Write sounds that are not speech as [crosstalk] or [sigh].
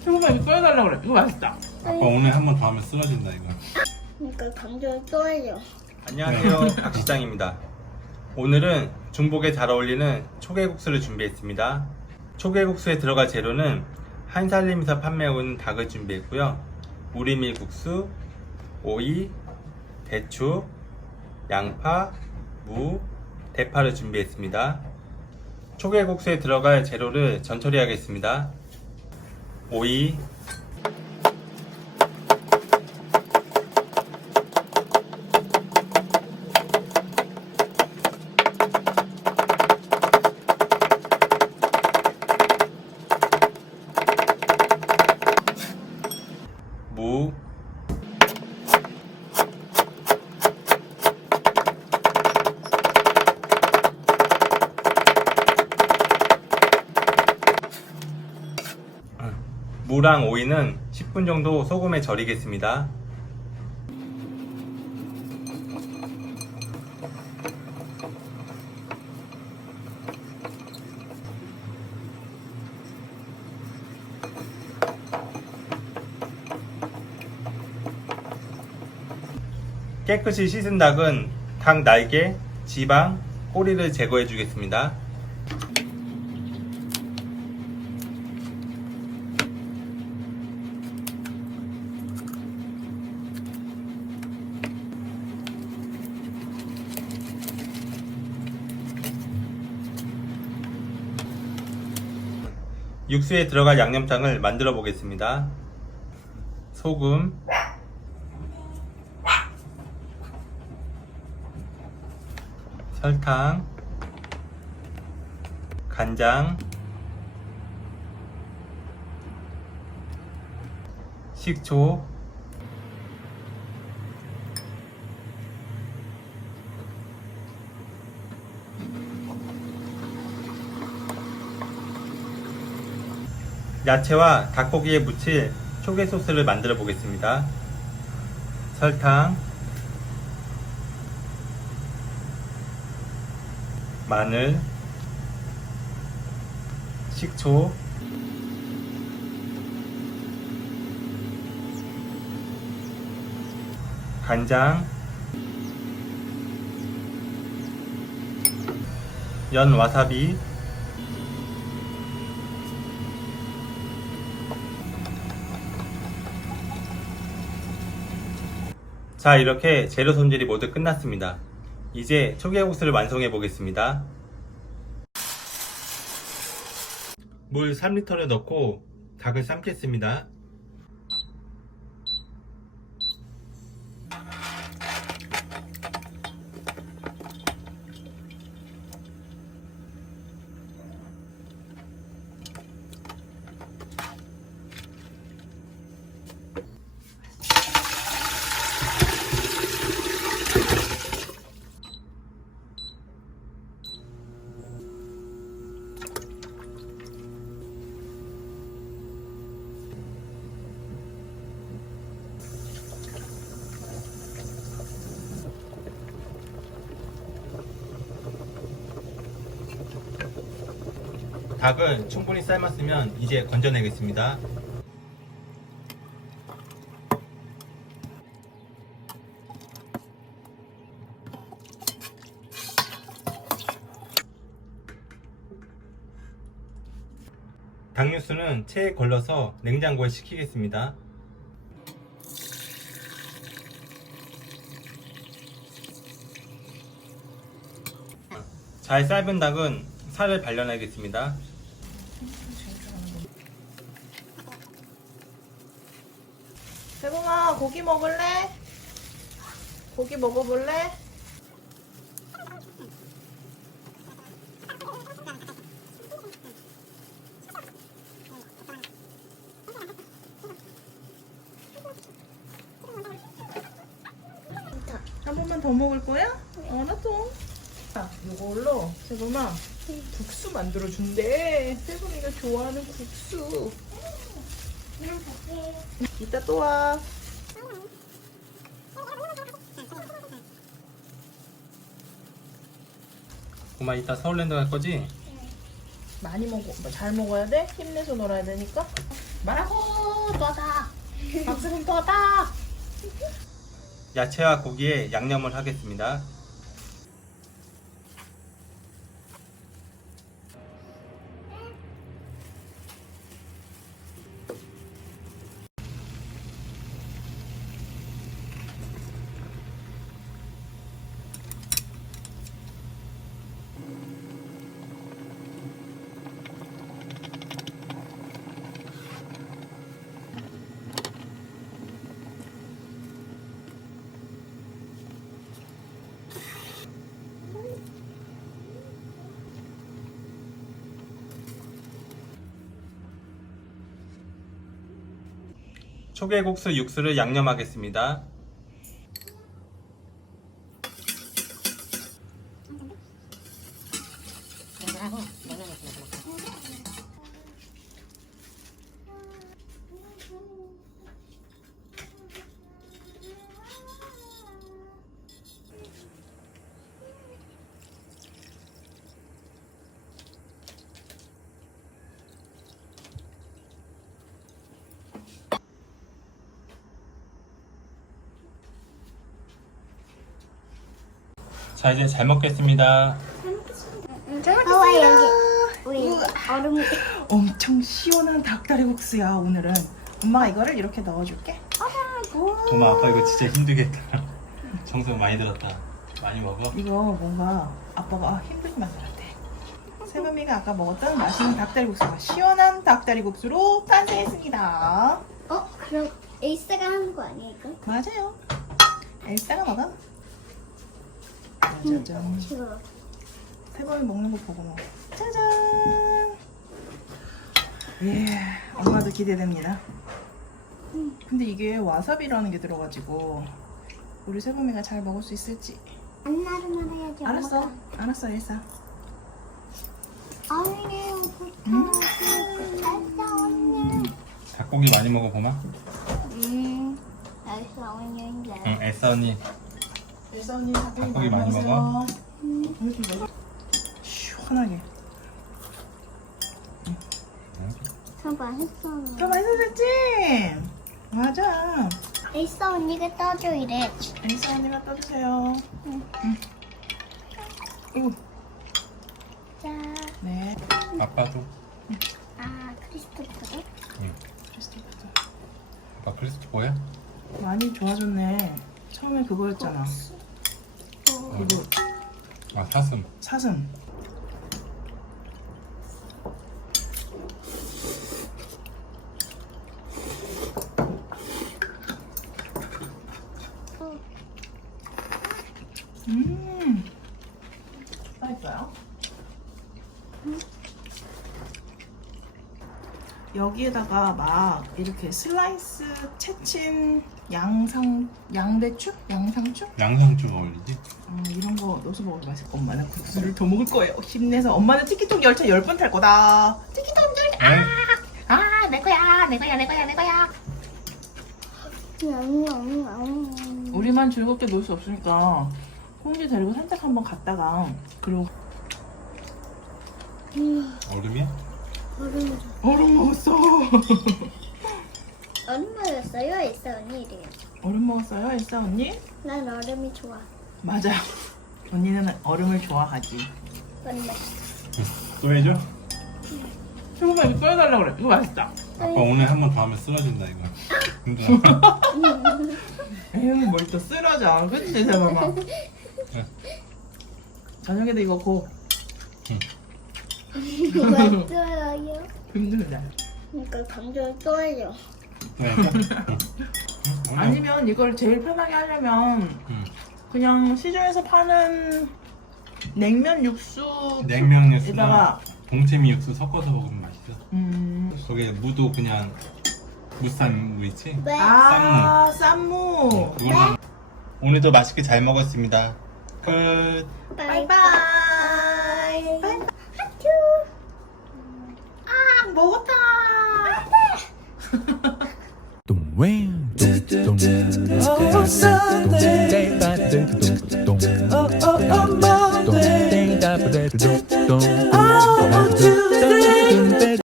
소금만 이거 꺼내달라고 그래. 이거 맛있다. 아빠 오늘 한 번 더 하면 쓰러진다 이거. 그러니까 강조를 떠요. 안녕하세요 박시장입니다 오늘은 중복에 잘 어울리는 초계국수를 준비했습니다 초계국수에 들어갈 재료는 한살림에서 판매하고 있는 닭을 준비했고요 우리밀국수, 오이, 대추, 양파, 무, 대파를 준비했습니다 초계국수에 들어갈 재료를 전처리하겠습니다. 오이, 무랑 오이는 10분 정도 소금에 절이겠습니다. 깨끗이 씻은 닭은 닭 날개, 지방, 꼬리를 제거해 주겠습니다. 육수에 들어갈 양념장을 만들어 보겠습니다. 소금, 설탕, 간장, 식초, 야채와 닭고기에 묻힐 초계 소스를 만들어 보겠습니다. 설탕, 마늘, 식초, 간장, 연 와사비, 자 이렇게 재료 손질이 모두 끝났습니다. 이제 초계국수를 완성해 보겠습니다. 물 3리터를 넣고 닭을 삶겠습니다. 닭은 충분히 삶았으면 이제 건져내겠습니다. 닭육수는 체에 걸러서 냉장고에 식히겠습니다. 잘 삶은 닭은 살을 발려내겠습니다. 세봉아 고기 먹을래? 고기 먹어볼래? 한 번만 더 먹을 거야? 알았어. 자, 이걸로 세봉아 국수 만들어 준대. 세봉이가 좋아하는 국수. 이따 또 와. 고마 이따 서울랜드 갈 거지? 많이 먹어, 뭐잘 먹어야 돼? 힘내서 놀아야 되니까. 말하고 떠다. 박수는 떠다. 야채와 고기에 양념을 하겠습니다. 초계국수 육수를 양념하겠습니다. 자 이제 잘 먹겠습니다. 봐봐 여기 우리 얼음 엄청 시원한 닭다리국수야 오늘은. 엄마가 이거를 이렇게 넣어줄게. 엄마 아빠 이거 진짜 힘들겠다. [laughs] 정성 많이 들었다. 많이 먹어? 이거 뭔가 아빠가 힘들게 만들었대. 세금이가 아까 먹었던 맛있는 닭다리국수가 시원한 닭다리국수로 탄생했습니다. 어 그럼 에이스가 하는 거 아니야 이거? 맞아요. 엘사가 먹어. 짜잔. 이거 세범이 먹는 거 보고 먹어. 짜잔. 예, 엄마도 기대됩니다. 근데 이게 와사비라는 게 들어가지고 우리 세범이가 잘 먹을 수 있을지. 안 나르면 해야지 알았어, 엄마가. 알았어, 엘사. 언니 음. 알았어 언니 닭고기 많이 먹어 보마? 음 알았어 언니 응 엘사 언니 엘사 언니 닭고기 많이 많이 먹어. 먹어. 시원하게. 더 맛있어 더 맛있어졌지? 맞아. 에이스 언니가 떠줘 이래 엘사 언니가 떠주세요. 응. 응. 자, 네. 아빠도 아 크리스토프도 크리스토프도. 아빠 크리스토퍼야? 많이 좋아졌네. 처음에 그거였잖아. 어, 이거 아 사슴 사슴. 음. 맛있어요? 여기에다가 막 이렇게 슬라이스 채친 양상 양배추? 양상추? 양상추 어울리지? 어, 이런 거 넣어서 맛있을 거 엄마는 국수를 더 먹을 거예요. 힘내서 엄마는 티키통 열차 10번 탈 거다. 티키통 열차. 응? 아, 내 거야. 내 거야. 내 거야. 내 거야. 우리만 즐겁게 놀 수 없으니까 홍지 데리고 산책 한번 갔다가 그리고 얼음이야? 얼음 얼음 먹었어. 얼음 먹었어요 에이스 언니 이래요 얼음 먹었어요, 엘사 언니? 난 얼음이 좋아 맞아요. 언니는 얼음을 좋아하지. 맛있어 또 해줘? 조금만 이거 꺼내달라 그래. 이거 맛있다. 아빠 오늘 한 번 더 하면 쓰러진다 이거 힘들어 [laughs] 에휴, 뭘 또 쓰러져. 그치? 네. 저녁에도 이거 고. 힘들다. 그러니까 감정 떠요 또 해줘? 응. 응. 아니면 이걸 제일 편하게 하려면 응. 그냥 시중에서 파는 냉면 육수 냉면 에다가 동치미 육수 섞어서 먹으면 맛있어 음. 거기에 무도 그냥 무쌈 무 있지? 왜? 아 쌈무 그걸로 오늘도 맛있게 잘 먹었습니다. 끝. 바이바이 하트 아 먹었다 wang, don't